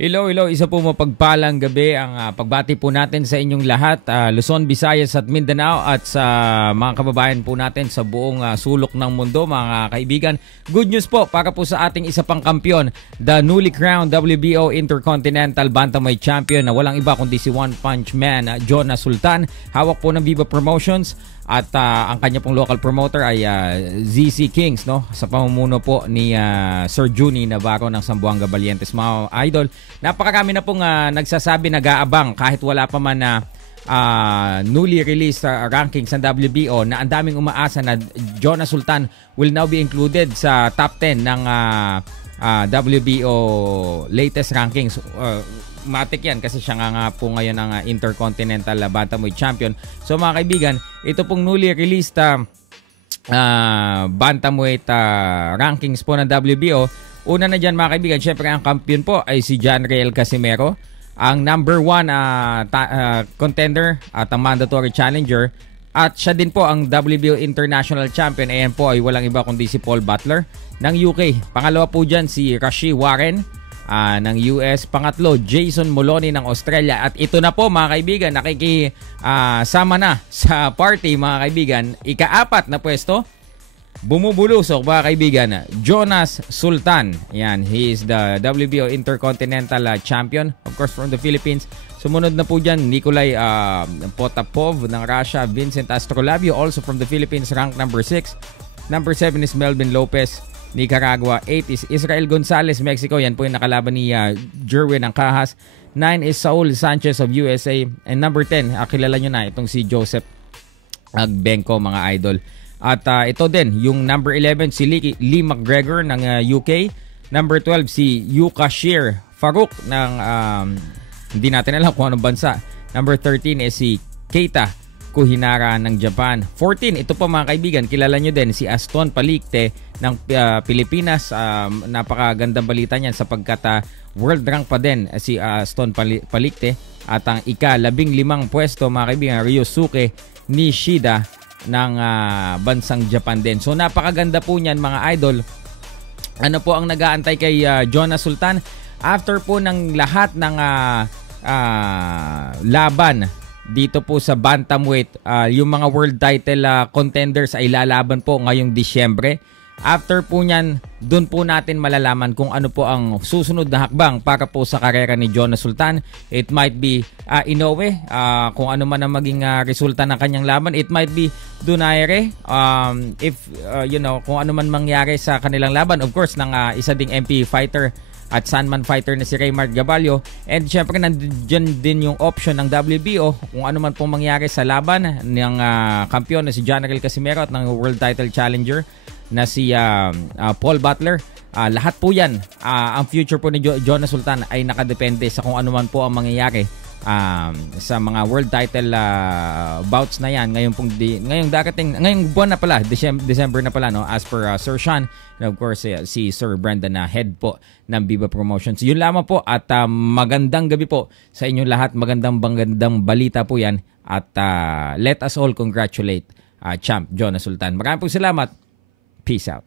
Hello, hello. Isa po mapagpalang gabi ang pagbati po natin sa inyong lahat. Luzon, Visayas at Mindanao at sa mga kababayan po natin sa buong sulok ng mundo, mga kaibigan. Good news po para po sa ating isa pang kampiyon, the newly crowned WBO Intercontinental Bantamweight Champion na walang iba kundi si One Punch Man, Jonas Sultan. Hawak po ng Viva Promotions. At ang kanya pong local promoter ay ZC Kings, no? Sa pamumuno po ni Sir Juni Navarro ng Zamboanga Valientes. Mga idol, napakarami na pong nagsasabi, nag-aabang kahit wala pa man na newly released rankings ng WBO na ang daming umaasa na Jonas Sultan will now be included sa top 10 ng WBO latest rankings. Matik yan kasi siya nga po ngayon ang Intercontinental Bantamweight Champion. So mga kaibigan, ito pong newly released Bantamweight rankings po ng WBO. Una na dyan mga kaibigan, syempre ang kampiyon po ay si John Riel Casimero. Ang number 1 contender at ang mandatory challenger. At siya din po ang WBO International Champion. Ayan po ay walang iba kundi si Paul Butler ng UK. Pangalawa po dyan si Rashi Warren ng US. Pangatlo, Jason Moloney ng Australia. At ito na po mga kaibigan, nakikisama na sa party mga kaibigan. Ika-4 na pwesto, bumubulusok mga kaibigan, Jonas Sultan. Yan, he is the WBO Intercontinental Champion, of course from the Philippines. Sumunod na po dyan, Nikolai Potapov ng Russia, Vincent Astrolabio also from the Philippines, ranked number 6. Number 7 is Melvin Lopez, Nicaragua. 8 is Israel Gonzalez, Mexico. Yan po yung nakalaban ni Jerwin ng Kahas. 9 is Saul Sanchez of USA. And number 10, kilala nyo na itong si Joseph Agbenko mga idol. At ito din, yung number 11 si Lee McGregor ng UK. Number 12 si Yukashir Farouk ng hindi natin alam kung anong bansa. Number 13 is si Keita Kuhinara ng Japan. 14, ito po mga kaibigan, kilala nyo din si Aston Palicte ng Pilipinas. Napakagandang balita niyan sapagkat world rank pa din si Aston Palicte. At ang ika-15 pwesto mga kaibigan, Ryosuke Nishida ng bansang Japan din. So napakaganda po niyan mga idol. Ano po ang nag-aantay kay Jonas Sultan? After po ng lahat ng laban dito po sa bantamweight, yung mga world title contenders ay lalaban po ngayong Disyembre. After po niyan, doon po natin malalaman kung ano po ang susunod na hakbang para po sa karera ni Jonas Sultan. It might be Inoue, kung ano man ang maging resulta ng kanyang laban. It might be Donaire, kung ano man mangyari sa kanilang laban. Of course, ng isa ding MP fighter at Sandman fighter na si Raymart Gabalio. And syempre nandiyan din yung option ng WBO kung ano man pong mangyari sa laban ng kampiyon na si John Riel Casimero at ng world title challenger na si Paul Butler. Lahat po yan, ang future po ni Jonas Sultan ay nakadepende sa kung ano man po ang mangyayari sa mga world title bouts na yan ngayong buwan na pala, December na pala, no, as per Sir Sean and of course si Sir Brendan na head po ng Viva Promotions. Yun lamang po at magandang gabi po sa inyong lahat. Magandang balita po yan at let us all congratulate Champ Jonas Sultan. Maraming po salamat. Peace out.